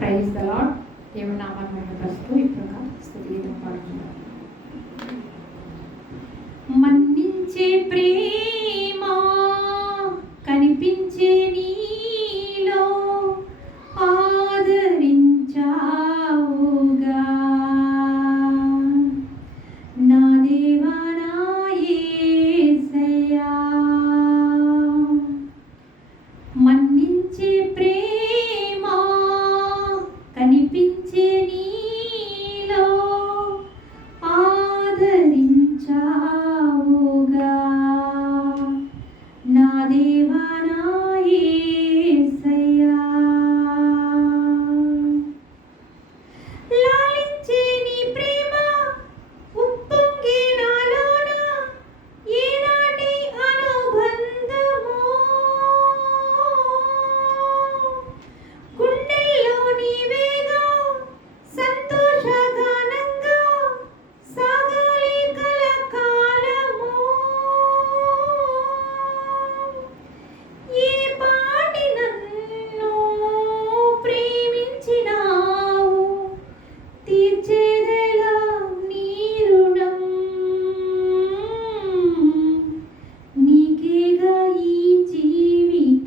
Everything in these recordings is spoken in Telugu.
ప్రైజ్ ద లాడ్ పాడుతున్నారు మన్నించే ప్రేమా కనిపించే నీలో ఆదరించావుగా. నా మన్నించే ప్రేమ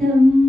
vida